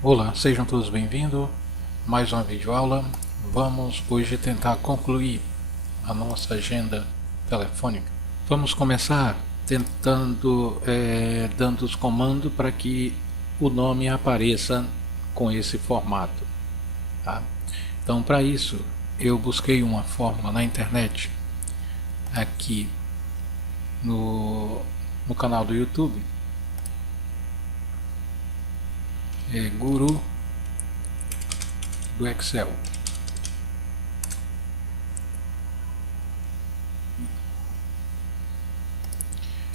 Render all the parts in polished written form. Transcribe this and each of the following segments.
Olá, sejam todos bem-vindos. Mais uma videoaula. Vamos hoje tentar concluir a nossa agenda telefônica. Vamos começar tentando dando os comandos para que o nome apareça com esse formato. Tá? Então, para isso, eu busquei uma fórmula na internet aqui no canal do YouTube. Guru do Excel.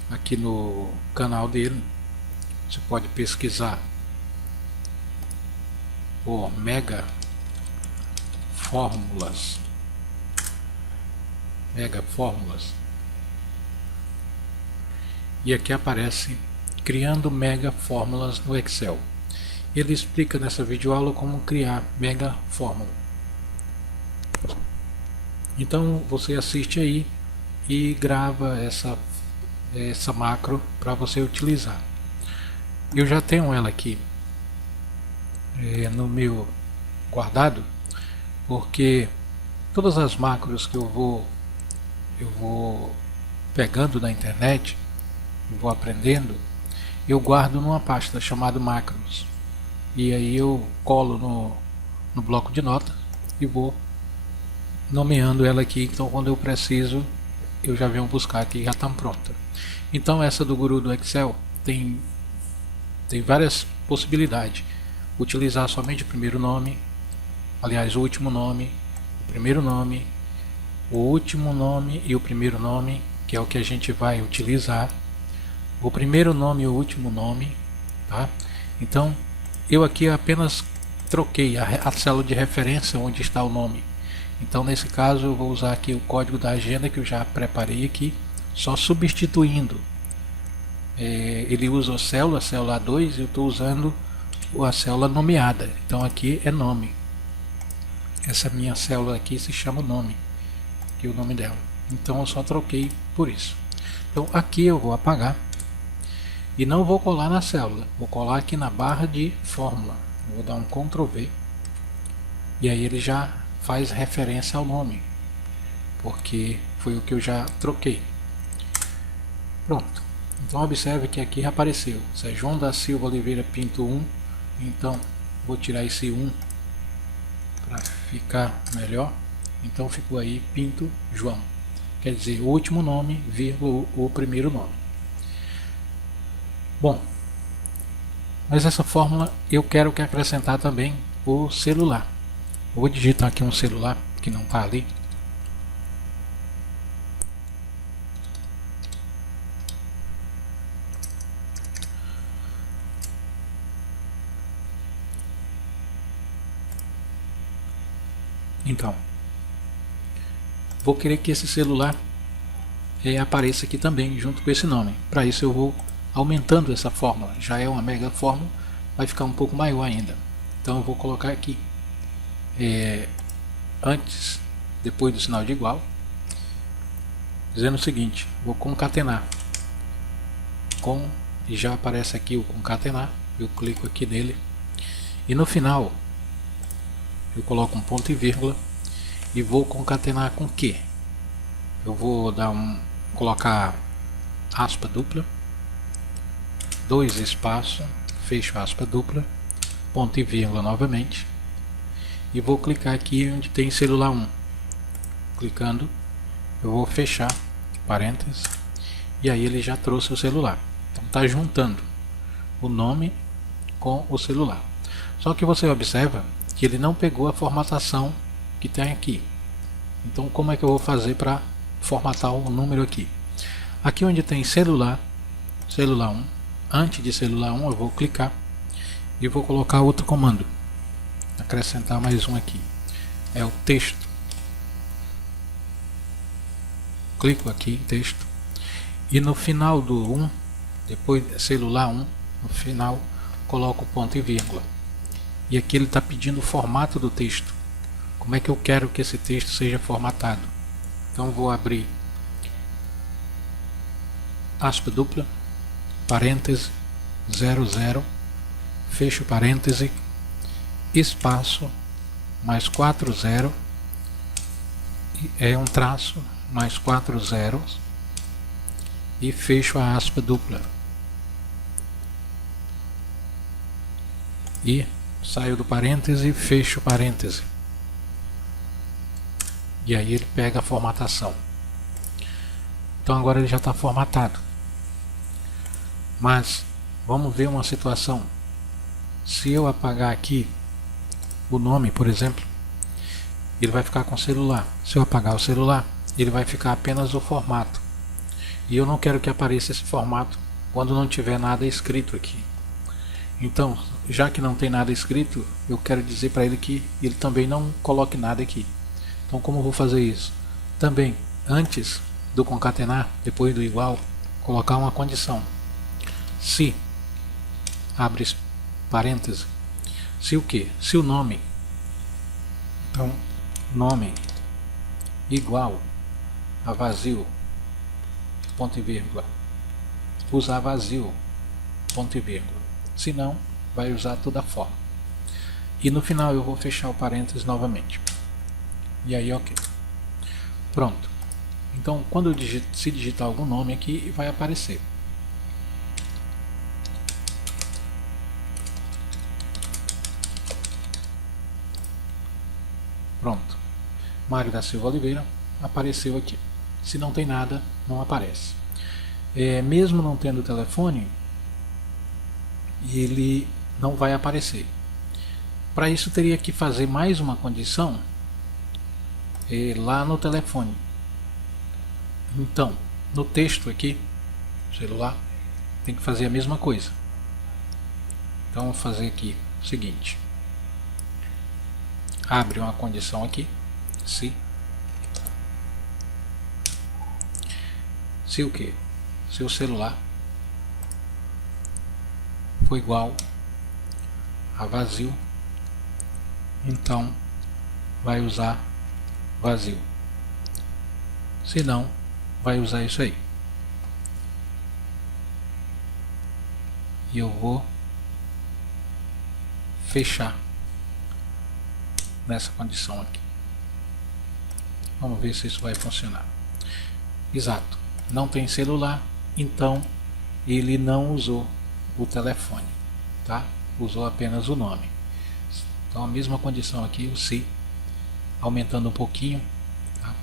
Aqui no canal dele você pode pesquisar por Mega Fórmulas. E aqui aparece criando Mega Fórmulas no Excel. Ele explica nessa videoaula como criar Mega Fórmula. Então você assiste aí e grava essa macro para você utilizar. Eu já tenho ela aqui no meu guardado, porque todas as macros que eu vou pegando na internet, vou aprendendo, eu guardo numa pasta chamada macros. E aí eu colo no bloco de notas e vou nomeando ela aqui. Então quando eu preciso, eu já venho buscar aqui e já está pronta. Então essa do Guru do Excel tem várias possibilidades. Utilizar somente o primeiro nome, aliás o último nome, o primeiro nome, o último nome e o primeiro nome, que é o que a gente vai utilizar. O primeiro nome e o último nome, tá? Então eu aqui apenas troquei a célula de referência onde está o nome. Então nesse caso eu vou usar aqui o código da agenda que eu já preparei aqui, só substituindo. Ele usa a célula A2 e eu estou usando a célula nomeada. Então aqui é nome. Essa minha célula aqui se chama nome, que é o nome dela. Então eu só troquei por isso. Então aqui eu vou apagar. E não vou colar na célula, vou colar aqui na barra de fórmula. Vou dar um Ctrl V. E aí ele já faz referência ao nome, porque foi o que eu já troquei. Pronto. Então observe que aqui apareceu João da Silva Oliveira Pinto 1. Então vou tirar esse 1 para ficar melhor. Então ficou aí Pinto João. Quer dizer, o último nome, vírgula, o primeiro nome. Bom, mas essa fórmula eu quero que acrescentar também o celular. Vou digitar aqui um celular que não está ali. Então, vou querer que esse celular apareça aqui também junto com esse nome. Para isso eu vou aumentando essa fórmula. Já é uma mega fórmula, vai ficar um pouco maior ainda. Então eu vou colocar aqui antes, depois do sinal de igual, dizendo o seguinte: vou concatenar com, e já aparece aqui o concatenar. Eu clico aqui nele e no final eu coloco um ponto e vírgula e vou concatenar com que eu vou colocar aspa dupla, dois espaços, fecho aspa dupla, ponto e vírgula novamente, e vou clicar aqui onde tem celular 1. Clicando, eu vou fechar parênteses e aí ele já trouxe o celular. Então está juntando o nome com o celular. Só que você observa que ele não pegou a formatação que tem aqui. Então como é que eu vou fazer para formatar o número aqui? Aqui onde tem celular 1, antes de celular 1 eu vou clicar e vou colocar outro comando, acrescentar mais um aqui, é o texto. Clico aqui em texto e no final do 1, depois celular 1, no final coloco ponto e vírgula. E aqui ele está pedindo o formato do texto. Como é que eu quero que esse texto seja formatado? Então vou abrir aspa dupla, parêntese, 00, fecho parêntese, espaço, mais 4 zeros, é um traço, mais 4 zeros, e fecho a aspa dupla. E saio do parêntese e fecho o parêntese. E aí ele pega a formatação. Então agora ele já está formatado. Mas vamos ver uma situação. Se eu apagar aqui o nome, por exemplo, ele vai ficar com o celular. Se eu apagar o celular, ele vai ficar apenas o formato. E eu não quero que apareça esse formato quando não tiver nada escrito aqui. Então, já que não tem nada escrito, eu quero dizer para ele que ele também não coloque nada aqui. Então, como eu vou fazer isso? Também, antes do concatenar, depois do igual, colocar uma condição. Se, abre parêntese, se o que? Se o nome, então, nome igual a vazio, ponto e vírgula, usar vazio, ponto e vírgula, senão vai usar toda a forma. E no final eu vou fechar o parênteses novamente. E aí, ok. Pronto. Então, quando eu se digitar algum nome aqui, vai aparecer. Pronto. Mário da Silva Oliveira apareceu aqui. Se não tem nada, não aparece. Mesmo não tendo telefone, ele não vai aparecer. Para isso teria que fazer mais uma condição lá no telefone. Então, no texto aqui, celular, tem que fazer a mesma coisa. Então, vou fazer aqui o seguinte. Abre uma condição aqui, se o que? Se o celular for igual a vazio, então vai usar vazio. Se não, vai usar isso aí. E eu vou fechar nessa condição aqui. Vamos ver se isso vai funcionar. Exato. Não tem celular, então ele não usou o telefone, tá? Usou apenas o nome. Então a mesma condição aqui, o se, aumentando um pouquinho, tá?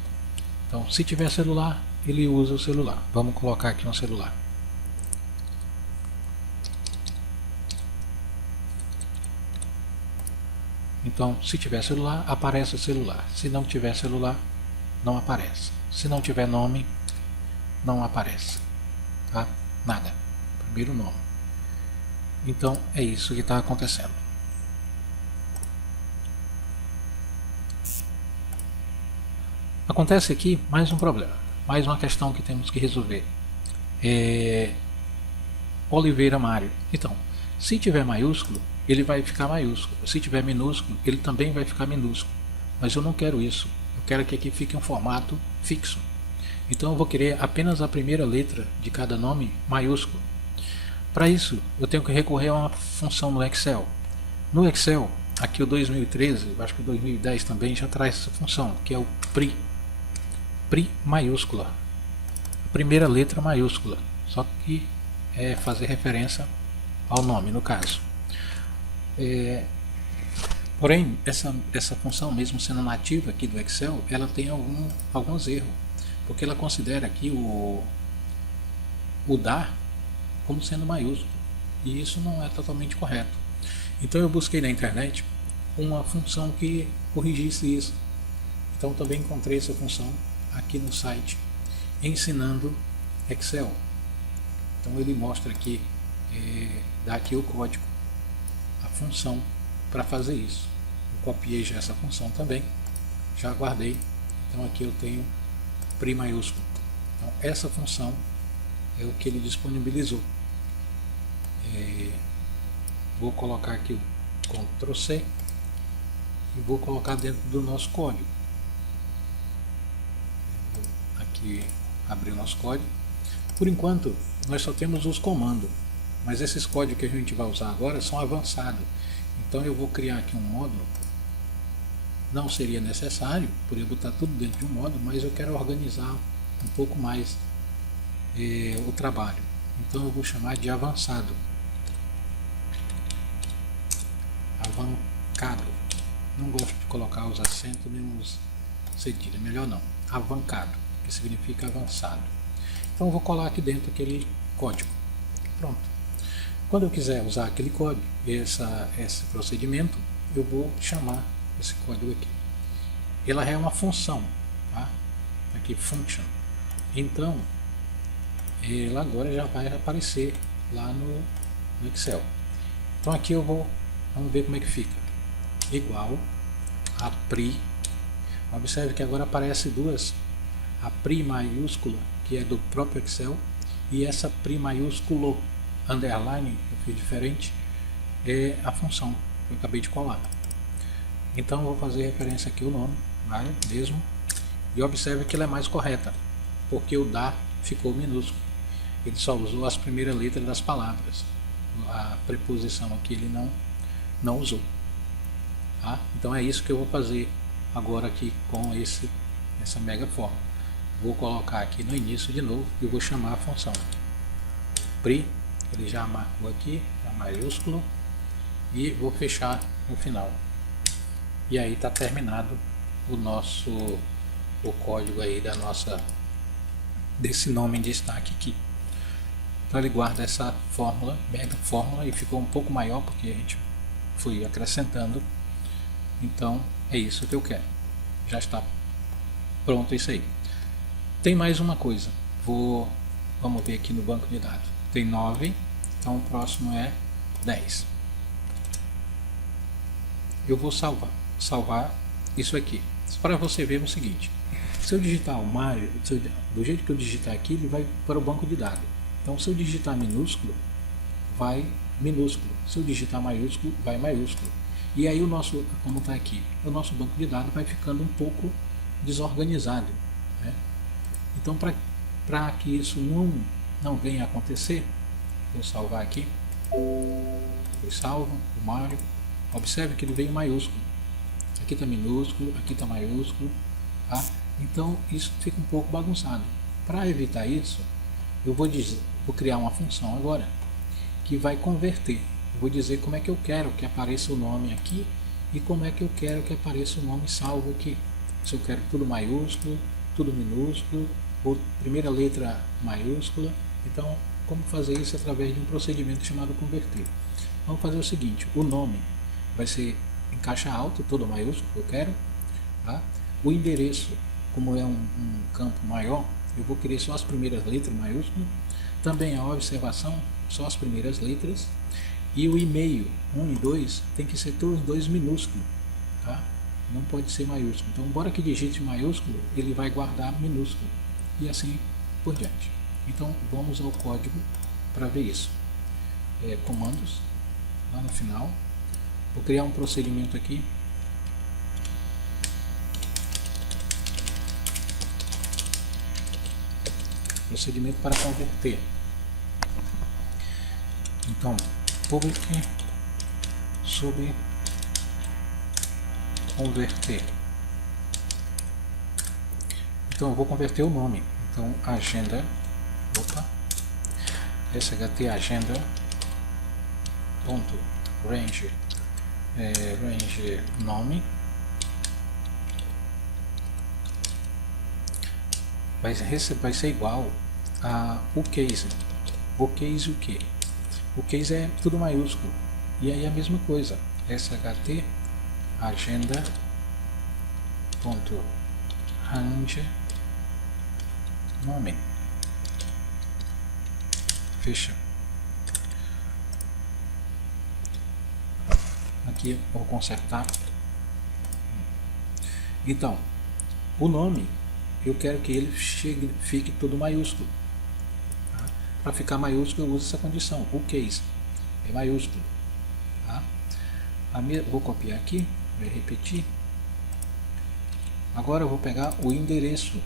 Então se tiver celular, ele usa o celular. Vamos colocar aqui um celular. Então, se tiver celular, aparece o celular. Se não tiver celular, não aparece. Se não tiver nome, não aparece. Tá? Nada. Primeiro nome. Então, é isso que está acontecendo. Acontece aqui mais um problema. Mais uma questão que temos que resolver. Oliveira Mário. Então, se tiver maiúsculo, ele vai ficar maiúsculo. Se tiver minúsculo, ele também vai ficar minúsculo. Mas eu não quero isso. Eu quero que aqui fique um formato fixo. Então eu vou querer apenas a primeira letra de cada nome maiúsculo. Para isso, eu tenho que recorrer a uma função no Excel. No Excel, aqui o 2013, acho que o 2010 também já traz essa função, que é o PRI. PRI maiúscula. A primeira letra maiúscula. Só que é fazer referência ao nome, no caso. Porém, essa função, mesmo sendo nativa aqui do Excel, ela tem alguns erros, porque ela considera aqui o dar como sendo maiúsculo, e isso não é totalmente correto. Então eu busquei na internet uma função que corrigisse isso. Então também encontrei essa função aqui no site Ensinando Excel. Então ele mostra aqui, dá aqui o código, a função para fazer isso. Eu copiei já essa função também, já guardei. Então aqui eu tenho PRI maiúsculo. Então essa função é o que ele disponibilizou. Vou colocar aqui o Ctrl C e vou colocar dentro do nosso código. Aqui abrir o nosso código. Por enquanto nós só temos os comandos, mas esses códigos que a gente vai usar agora são avançados. Então eu vou criar aqui um módulo. Não seria necessário, poderia botar tudo dentro de um módulo, mas eu quero organizar um pouco mais o trabalho. Então eu vou chamar de avançado. Avancado. Não gosto de colocar os acentos nem os cedilha, melhor não. Avancado, que significa avançado. Então eu vou colar aqui dentro aquele código. Pronto. Quando eu quiser usar aquele código, esse procedimento, eu vou chamar esse código aqui. Ela é uma função, tá? Aqui function. Então ela agora já vai aparecer lá no Excel. Então aqui vamos ver como é que fica. Igual a pri. Observe que agora aparece duas, a pri maiúscula, que é do próprio Excel, e essa pri maiúsculo underline, eu fiz diferente, é a função que eu acabei de colar. Então eu vou fazer referência aqui ao nome, vale mesmo, e observe que ela é mais correta, porque o da ficou minúsculo. Ele só usou as primeiras letras das palavras. A preposição aqui ele não usou. Tá? Então é isso que eu vou fazer agora aqui com essa mega forma. Vou colocar aqui no início de novo e vou chamar a função pri, ele já marcou aqui, é maiúsculo, e vou fechar no final. E aí está terminado o código aí desse nome em destaque aqui. Então ele guarda essa fórmula, mega fórmula, e ficou um pouco maior porque a gente foi acrescentando. Então é isso que eu quero. Já está pronto isso aí. Tem mais uma coisa. Vamos ver aqui no banco de dados. Tem 9, então o próximo é 10. Eu vou salvar isso aqui. Para você ver o seguinte. Se eu digitar o Mário, do jeito que eu digitar aqui, ele vai para o banco de dados. Então se eu digitar minúsculo, vai minúsculo. Se eu digitar maiúsculo, vai maiúsculo. E aí como está aqui, o nosso banco de dados vai ficando um pouco desorganizado, né? Então para que isso não venha a acontecer, vou salvar aqui. Foi salvo, o Mário. Observe que ele veio em maiúsculo. Aqui está minúsculo, aqui está maiúsculo, tá? Então isso fica um pouco bagunçado. Para evitar isso, eu vou criar uma função agora que vai converter. Eu vou dizer como é que eu quero que apareça o nome aqui e como é que eu quero que apareça o nome salvo aqui. Se eu quero tudo maiúsculo, tudo minúsculo, ou primeira letra maiúscula. Então, como fazer isso através de um procedimento chamado converter? Vamos fazer o seguinte: o nome vai ser em caixa alta, todo maiúsculo que eu quero, tá? O endereço, como é um campo maior, eu vou querer só as primeiras letras maiúsculas. Também a observação, só as primeiras letras. E o e-mail 1 e 2 tem que ser todos dois minúsculos, tá? Não pode ser maiúsculo. Então, embora que digite maiúsculo, ele vai guardar minúsculo e assim por diante. Então, vamos ao código para ver isso. Comandos, lá no final. Vou criar um procedimento aqui. Procedimento para converter. Então, public sub converter. Então eu vou converter o nome. Então agenda, sht agenda ponto range nome vai ser igual a o case. O case o que? O case é tudo maiúsculo. E aí a mesma coisa. Sht agenda ponto range nome. Fecha. Aqui eu vou consertar. Então, o nome eu quero que ele fique todo maiúsculo. Tá? Para ficar maiúsculo eu uso essa condição. O case é maiúsculo. Tá? Vou copiar aqui, vou repetir. Agora eu vou pegar o endereço,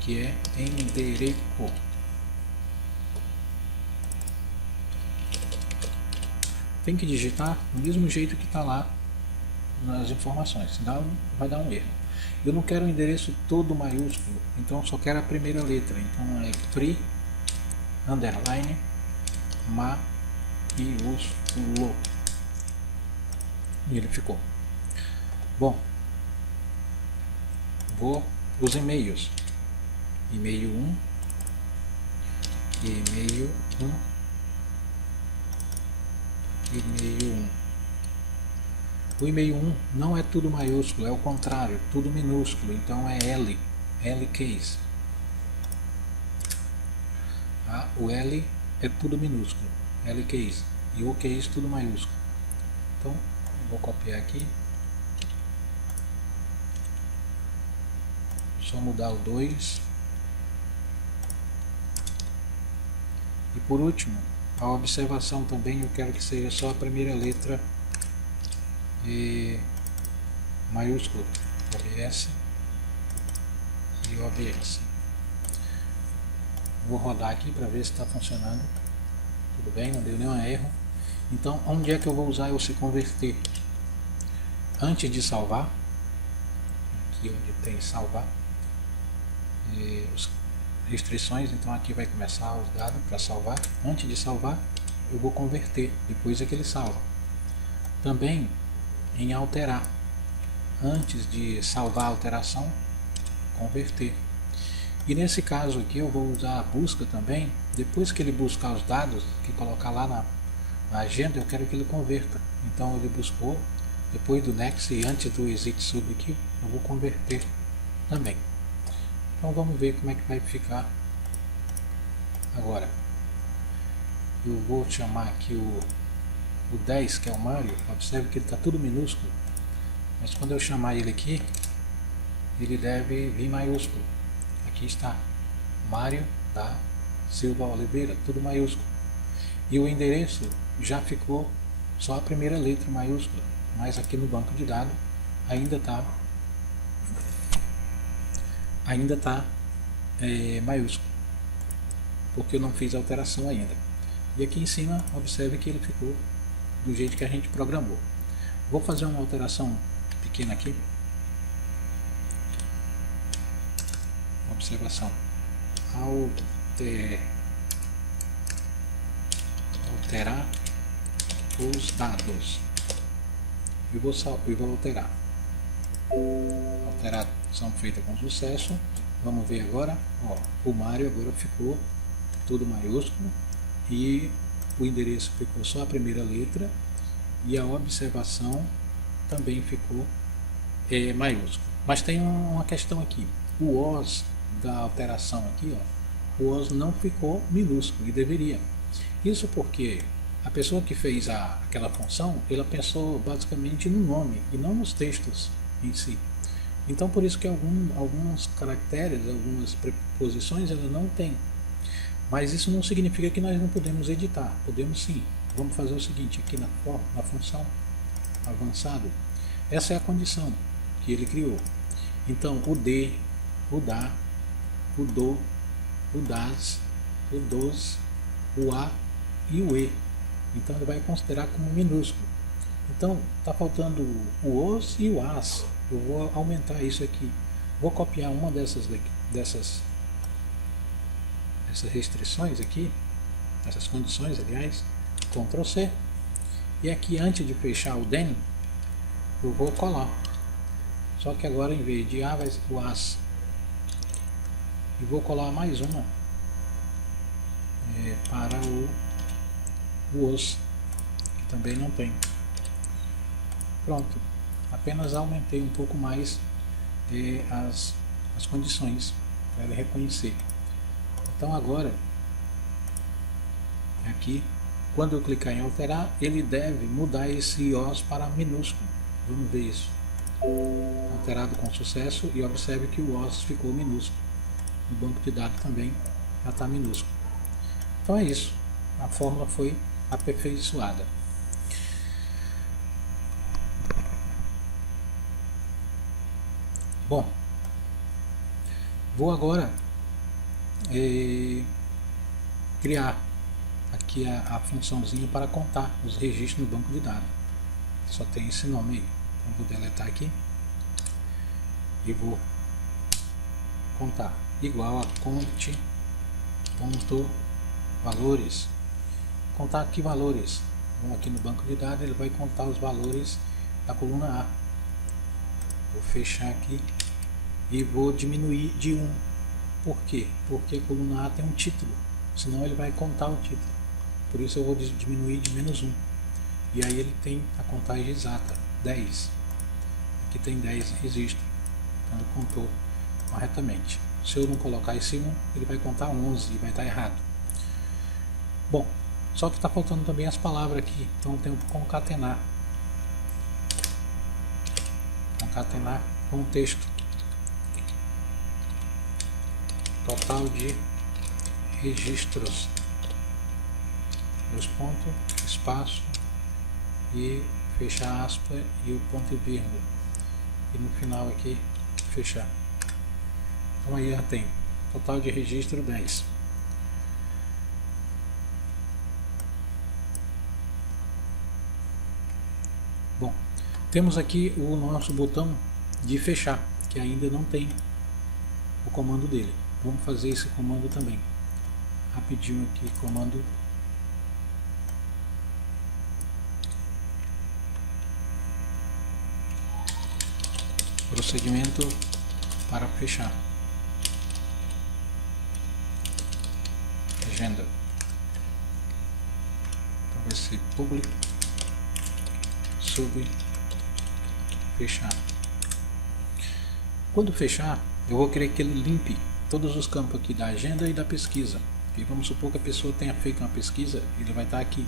que é endereço. tem que digitar do mesmo jeito que está lá nas informações, senão vai dar um erro. Eu não quero o endereço todo maiúsculo, então só quero a primeira letra. Então é free underline maiúsculo. E ele ficou. Bom, vou os e-mails. E-mail 1, e-mail 1, e-mail 1. O e-mail 1 não é tudo maiúsculo, é o contrário, tudo minúsculo, então é L case. Tá? O L é tudo minúsculo, L case, e o case tudo maiúsculo. Então, vou copiar aqui, só mudar o 2. E por último, a observação também eu quero que seja só a primeira letra maiúsculo, OBS e OBS. Vou rodar aqui para ver se está funcionando. Tudo bem, não deu nenhum erro. Então, onde é que eu vou usar o se converter? Antes de salvar, aqui onde tem salvar, restrições, então aqui vai começar os dados para salvar. Antes de salvar, eu vou converter, depois é que ele salva. Também em alterar, antes de salvar a alteração, converter. E nesse caso aqui eu vou usar a busca também, depois que ele buscar os dados, que colocar lá na agenda, eu quero que ele converta. Então ele buscou, depois do next e antes do exit sub aqui, eu vou converter também. Então vamos ver como é que vai ficar agora. Eu vou chamar aqui o 10, que é o Mário. Observe que ele está tudo minúsculo, mas quando eu chamar ele aqui, ele deve vir maiúsculo. Aqui está, Mário da Silva Oliveira, tudo maiúsculo. E o endereço já ficou só a primeira letra maiúscula, mas aqui no banco de dados ainda está maiúsculo, porque eu não fiz alteração ainda. E aqui em cima, observe que ele ficou do jeito que a gente programou. Vou fazer uma alteração pequena aqui. Observação. Alterar os dados. E vou alterar. Alteração feita com sucesso. Vamos ver agora. Ó, o Mário agora ficou tudo maiúsculo e o endereço ficou só a primeira letra e a observação também ficou maiúsculo. Mas tem uma questão aqui. O OS da alteração aqui, ó, o OS não ficou minúsculo e deveria. Isso porque a pessoa que fez aquela função, ela pensou basicamente no nome e não nos textos em si. Então por isso que alguns caracteres, algumas preposições ela não tem. Mas isso não significa que nós não podemos editar. Podemos sim. Vamos fazer o seguinte, aqui na função avançado, essa é a condição que ele criou. Então o D, o DA, o DO, o DAS, o DOS, o A e o E. Então ele vai considerar como minúsculo. Então está faltando o OS e o AS. Eu vou aumentar isso aqui. Vou copiar uma dessas restrições aqui, essas condições, aliás, Ctrl C. E aqui antes de fechar o DEN, eu vou colar. Só que agora em vez de A vai ser o AS. E vou colar mais uma para o OS, que também não tem. Pronto, apenas aumentei um pouco mais as condições para ele reconhecer. Então agora, aqui, quando eu clicar em alterar, ele deve mudar esse OS para minúsculo. Vamos ver isso. Alterado com sucesso e observe que o OS ficou minúsculo. No banco de dados também já está minúsculo. Então é isso. A fórmula foi aperfeiçoada. Bom, vou agora criar aqui aqui a funçãozinha para contar os registros no banco de dados. Só tem esse nome aí. Então vou deletar aqui e vou contar igual a conte.valores. Contar aqui valores. Vamos aqui no banco de dados, ele vai contar os valores da coluna A. Vou fechar aqui e vou diminuir de 1. Por quê? Porque a coluna A tem um título, senão ele vai contar o título. Por isso eu vou diminuir de -1. E aí ele tem a contagem exata, 10. Aqui tem 10 registros, então ele contou corretamente. Se eu não colocar esse 1, ele vai contar 11 e vai estar errado. Bom, só que está faltando também as palavras aqui, então eu tenho que concatenar. Concatenar com o texto. Total de registros. Dois pontos, espaço e fechar aspas e o ponto e vírgula. E no final aqui, fechar. Então aí já tem total de registro 10. Bom, temos aqui o nosso botão de fechar, que ainda não tem o comando dele. Vamos fazer esse comando também. Rapidinho aqui, comando procedimento para fechar. Agenda. Então vai ser public sub fechar. Quando fechar, eu vou querer que ele limpe todos os campos aqui da agenda e da pesquisa. E vamos supor que a pessoa tenha feito uma pesquisa, ele vai estar aqui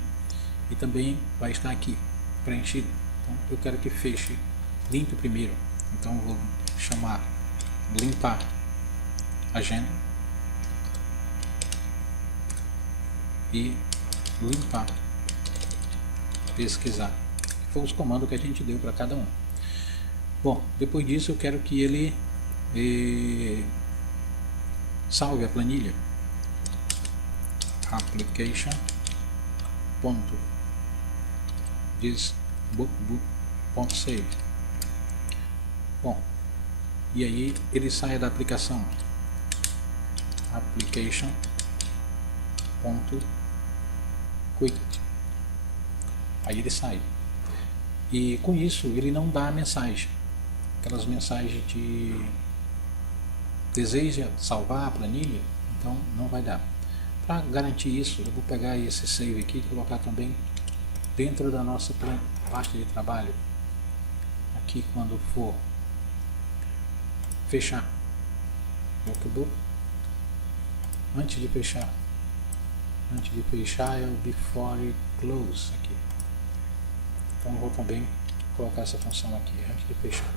e também vai estar aqui preenchido. Então eu quero que feche, limpe primeiro. Então eu vou chamar limpar agenda e limpar pesquisar. Foi os comandos que a gente deu para cada um. Bom, depois disso eu quero que ele salve a planilha. Application ponto .save. Bom, e aí ele sai da aplicação. Application ponto quit. Aí ele sai. E com isso ele não dá a mensagem. Aquelas mensagens de deseja salvar a planilha, então não vai dar. Para garantir isso, eu vou pegar esse save aqui e colocar também dentro da nossa pasta de trabalho. Aqui quando for fechar workbook, antes de fechar é o before close aqui. Então eu vou também colocar essa função aqui antes de fechar.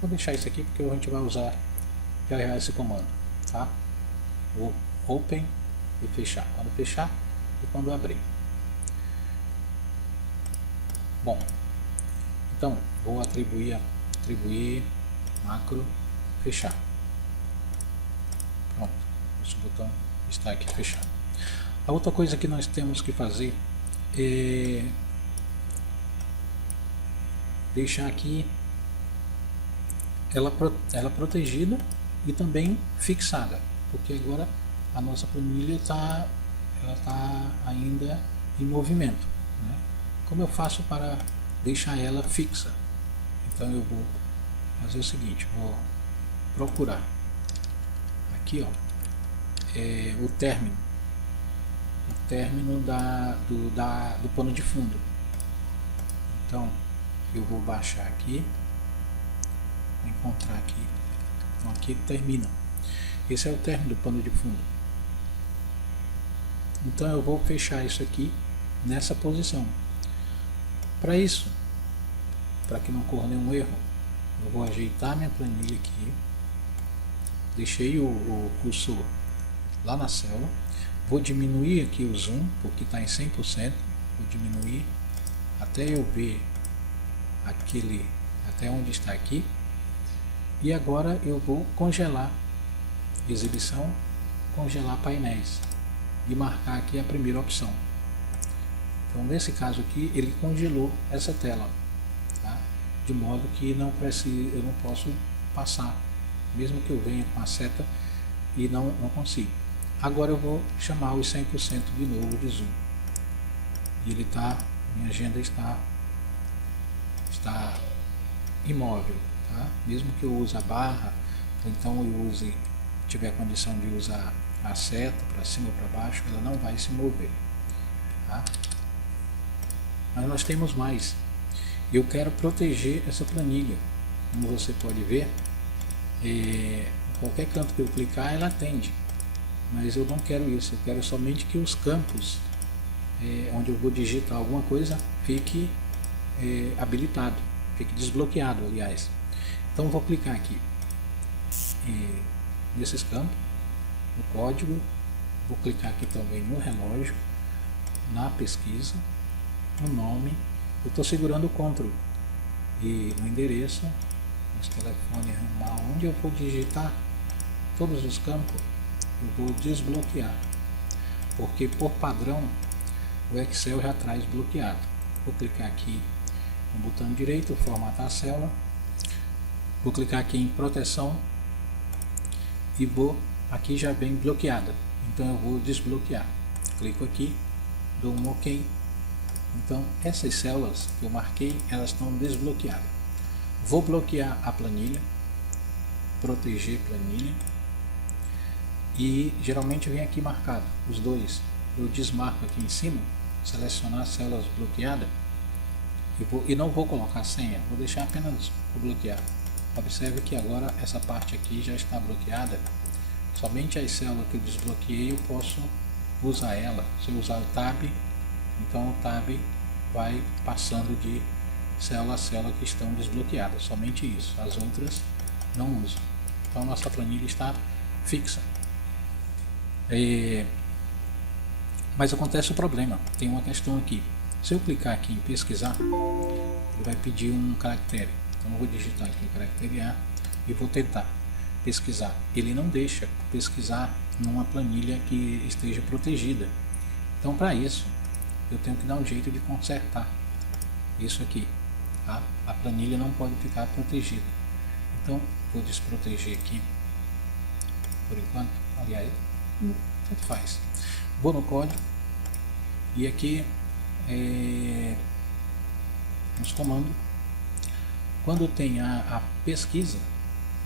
Vou deixar isso aqui porque a gente vai usar já esse comando, tá? Vou open e fechar, quando fechar e quando abrir. Bom, então vou atribuir macro fechar. Pronto, esse botão está aqui fechado. A outra coisa que nós temos que fazer é deixar aqui ela protegida e também fixada, porque agora a nossa planilha está ainda em movimento, né? Como eu faço para deixar ela fixa? Então eu vou fazer o seguinte, vou procurar aqui, ó, o término do pano de fundo. Então eu vou baixar aqui, encontrar aqui, então aqui termina. Esse é o término do pano de fundo. Então eu vou fechar isso aqui nessa posição. Para isso, para que não ocorra nenhum erro, eu vou ajeitar minha planilha aqui. Deixei o cursor lá na célula. Vou diminuir aqui o zoom, porque está em 100%. Vou diminuir até eu ver até onde está aqui. E agora eu vou congelar exibição, congelar painéis. e marcar aqui a primeira opção. Então nesse caso aqui ele congelou essa tela, tá? De modo que eu não posso passar, mesmo que eu venha com a seta e não consigo. Agora eu vou chamar os 100% de novo de zoom. E ele minha agenda está imóvel, tá? Mesmo que eu use a barra, ou então eu tiver condição de usar a seta para cima ou para baixo, ela não vai se mover, tá? Mas nós temos mais. Eu quero proteger essa planilha. Como você pode ver, em qualquer canto que eu clicar ela atende, mas eu não quero isso. Eu quero somente que os campos onde eu vou digitar alguma coisa fique habilitado, fique desbloqueado, aliás. Então eu vou clicar aqui nesses campos, no código, vou clicar aqui também no relógio, na pesquisa, no nome. Eu estou segurando o Ctrl e no endereço, nos telefones, onde eu vou digitar todos os campos, eu vou desbloquear, porque por padrão o Excel já traz bloqueado. Vou clicar aqui no botão direito, formatar a célula, vou clicar aqui em proteção e aqui já vem bloqueada, então eu vou desbloquear. Clico aqui, dou um OK. Então essas células que eu marquei, elas estão desbloqueadas. Vou bloquear a planilha, proteger planilha, e geralmente vem aqui marcado os dois. Eu desmarco aqui em cima, selecionar células bloqueadas e não vou colocar senha, vou deixar apenas o bloquear. Observe que agora essa parte aqui já está bloqueada. Somente as células que eu desbloqueei eu posso usar ela. Se eu usar o Tab, então o Tab vai passando de célula a célula que estão desbloqueadas, somente isso, as outras não uso. Então nossa planilha está fixa. Mas acontece o problema, tem uma questão aqui. Se eu clicar aqui em pesquisar, ele vai pedir um caractere. Então eu vou digitar aqui o caractere A e vou tentar pesquisar. Ele não deixa pesquisar numa planilha que esteja protegida. Então para isso eu tenho que dar um jeito de consertar isso aqui, tá? A planilha não pode ficar protegida. Então vou desproteger aqui por enquanto, aliás, tanto faz. Vou no código e aqui nos comandos, quando tem a pesquisa,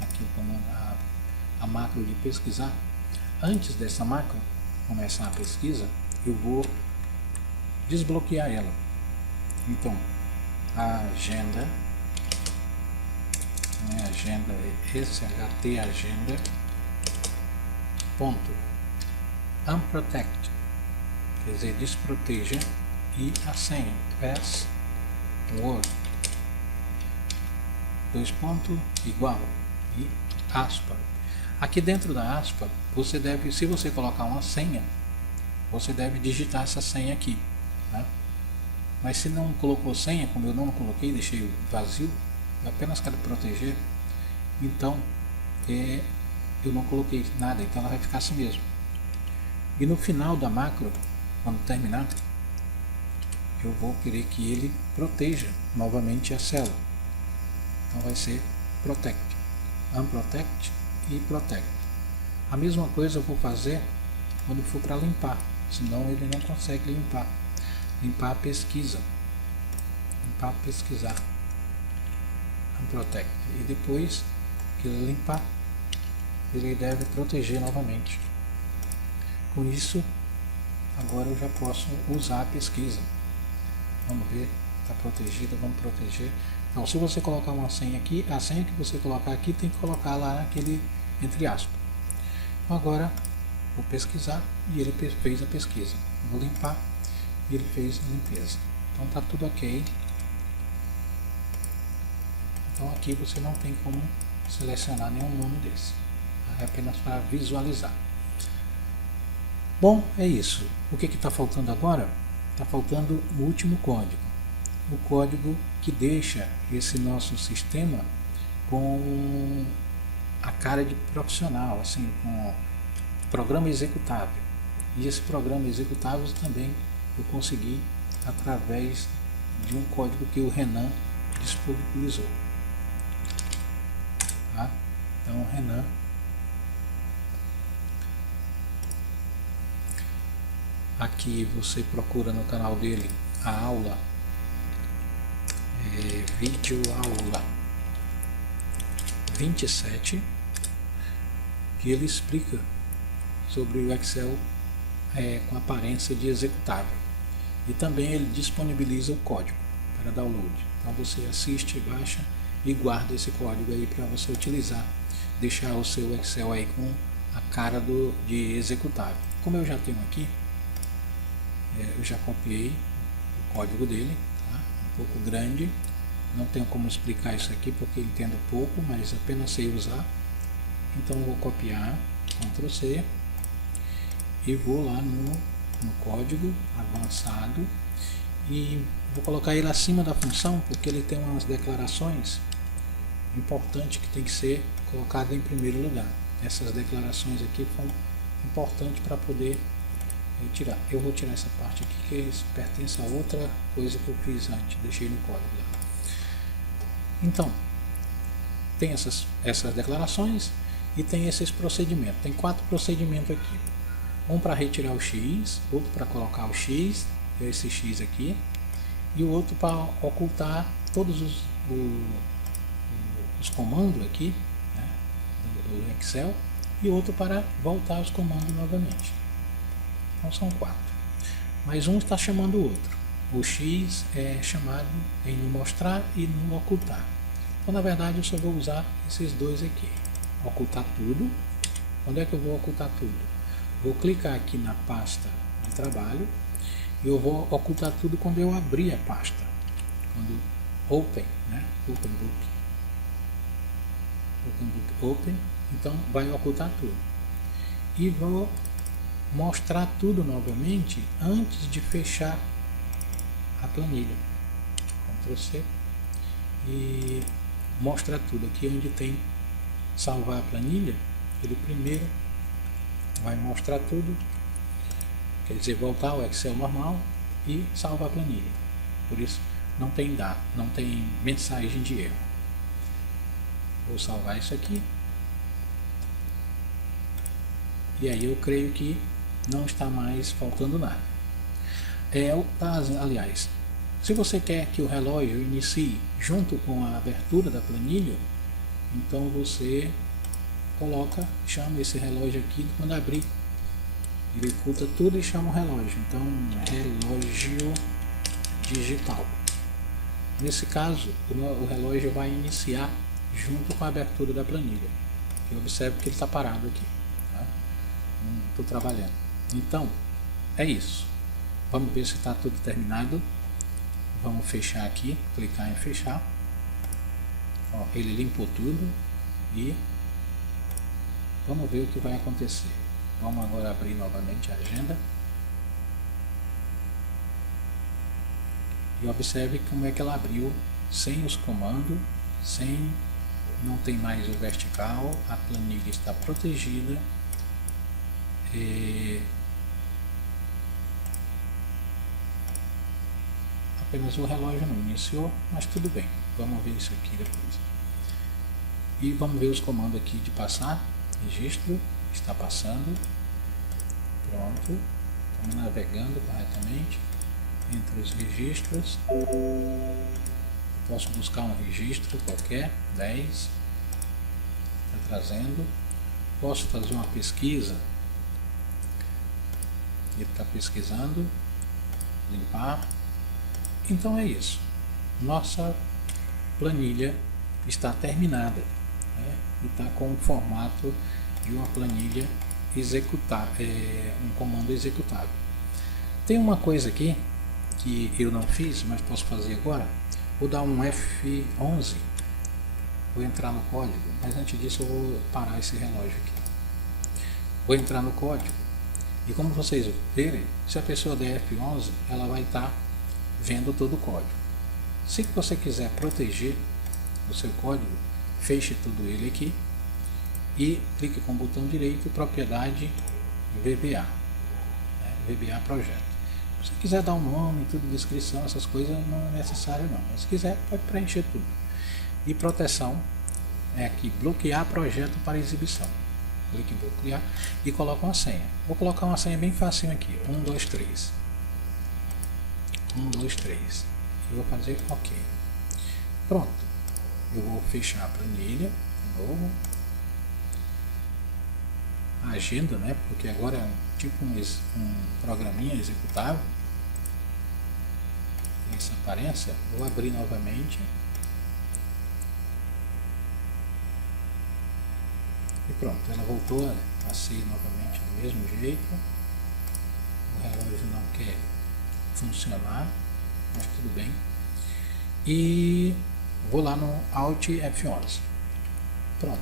aqui o comando, a macro de pesquisar, antes dessa macro começar a pesquisa, eu vou desbloquear ela. Então a agenda, agenda SHT agenda ponto unprotect, quer dizer, desproteja, e a senha password, dois pontos, igual, e aspa. Aqui dentro da aspa, você deve, se você colocar uma senha, você deve digitar essa senha aqui, né? Mas se não colocou senha, como eu não coloquei, deixei vazio, eu apenas quero proteger, então eu não coloquei nada, então ela vai ficar assim mesmo. E no final da macro, quando terminar, eu vou querer que ele proteja novamente a célula. Então vai ser protect, unprotect e protect. A mesma coisa eu vou fazer quando for para limpar, senão ele não consegue limpar. Limpar a pesquisa, limpar pesquisar, unprotect. E depois que ele limpar, ele deve proteger novamente. Com isso, agora eu já posso usar a pesquisa. Vamos ver, está protegida, vamos proteger. Então, se você colocar uma senha aqui, a senha que você colocar aqui tem que colocar lá naquele entre aspas. Então, agora vou pesquisar e ele fez a pesquisa. Vou limpar e ele fez a limpeza. Então está tudo ok. Então aqui você não tem como selecionar nenhum nome desse. É apenas para visualizar. Bom, é isso. O que está faltando agora? Está faltando o último código. O código que deixa esse nosso sistema com a cara de profissional, assim, com programa executável. E esse programa executável também eu consegui através de um código que o Renan disponibilizou. Tá? Então o Renan aqui você procura no canal dele a aula, vídeo aula 27, que ele explica sobre o Excel com aparência de executável. E também ele disponibiliza o código para download. Então você assiste, baixa e guarda esse código aí para você utilizar, deixar o seu Excel aí com a cara de executável. Como eu já tenho aqui, eu já copiei o código dele, tá? Um pouco grande, não tenho como explicar isso aqui porque entendo pouco, mas apenas sei usar. Então eu vou copiar, Ctrl C, e vou lá no código avançado e vou colocar ele acima da função, porque ele tem umas declarações importantes que tem que ser colocado em primeiro lugar. Essas declarações aqui são importantes para poder tirar. Eu vou tirar essa parte aqui que pertence a outra coisa que eu fiz antes, deixei no código lá. Então tem essas declarações e tem esses procedimentos. Tem 4 procedimentos aqui. Um para retirar o X, outro para colocar o X, esse X aqui, e o outro para ocultar todos os comandos aqui, né, do Excel, e outro para voltar os comandos novamente. Então são 4. Mas um está chamando o outro. O X é chamado em no mostrar e no ocultar. Então na verdade eu só vou usar esses dois aqui. Ocultar tudo. Onde é que eu vou ocultar tudo? Vou clicar aqui na pasta de trabalho e eu vou ocultar tudo quando eu abrir a pasta. Quando Open, né? Open Book, Open, então vai ocultar tudo. E vou mostrar tudo novamente antes de fechar a planilha. Ctrl C e mostrar tudo. Aqui onde tem salvar a planilha, ele primeiro vai mostrar tudo, quer dizer, voltar ao Excel normal e salvar a planilha. Por isso não tem dado, não tem mensagem de erro. Vou salvar isso aqui. E aí eu creio que não está mais faltando nada. Aliás, se você quer que o relógio inicie junto com a abertura da planilha, então você chama esse relógio aqui quando abrir. Ele oculta tudo e chama o relógio. Então, relógio digital. Nesse caso, o relógio vai iniciar junto com a abertura da planilha. Eu observo que ele está parado aqui. Tá? Não estou trabalhando. Então, é isso. Vamos ver se está tudo terminado. Vamos fechar aqui, clicar em fechar. Ó, ele limpou tudo e vamos ver o que vai acontecer. Vamos agora abrir novamente a agenda. E observe como é que ela abriu sem os comandos, não tem mais o vertical, a planilha está protegida. Apenas o relógio não iniciou, mas tudo bem. Vamos ver isso aqui depois. E vamos ver os comandos aqui de passar. Registro, está passando. Pronto. Estamos navegando corretamente entre os registros. Posso buscar um registro qualquer, 10. Está trazendo. Posso fazer uma pesquisa. Ele está pesquisando. Limpar. Então é isso. Nossa planilha está terminada, né? E está com o formato de uma planilha um comando executável. Tem uma coisa aqui que eu não fiz, mas posso fazer agora. Vou dar um F11, vou entrar no código, mas antes disso eu vou parar esse relógio aqui. Vou entrar no código e como vocês verem, se a pessoa der F11, ela vai estar vendo todo o código. Se você quiser proteger o seu código, feche tudo ele aqui e clique com o botão direito, propriedade VBA. VBA projeto. Se você quiser dar um nome, tudo, descrição, essas coisas não é necessário não. Mas se quiser, pode preencher tudo. E proteção é aqui, bloquear projeto para exibição. Clique em bloquear e coloca uma senha. Vou colocar uma senha bem facinho aqui, 1, 2, 3. 1, 2, 3. E vou fazer OK. Pronto. Eu vou fechar a planilha de novo. A agenda, né? Porque agora é tipo um programinha executável. Essa aparência. Vou abrir novamente. E pronto, ela voltou a ser novamente do mesmo jeito. O relógio não quer funcionar, mas tudo bem. E vou lá no Alt F11. Pronto,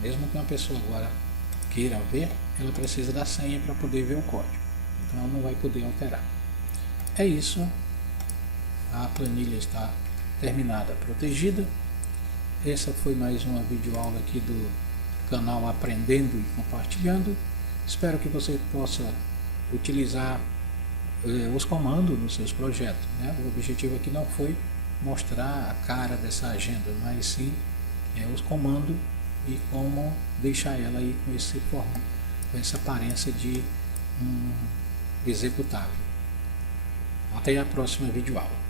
mesmo que uma pessoa agora queira ver, ela precisa da senha para poder ver o código. Então ela não vai poder alterar. É isso. A planilha está terminada, protegida. Essa foi mais uma videoaula aqui do canal Aprendendo e Compartilhando. Espero que você possa utilizar os comandos nos seus projetos, né? O objetivo aqui não foi mostrar a cara dessa agenda, mas sim os comandos e como deixar ela aí com esse formato, com essa aparência de executável. Até a próxima videoaula.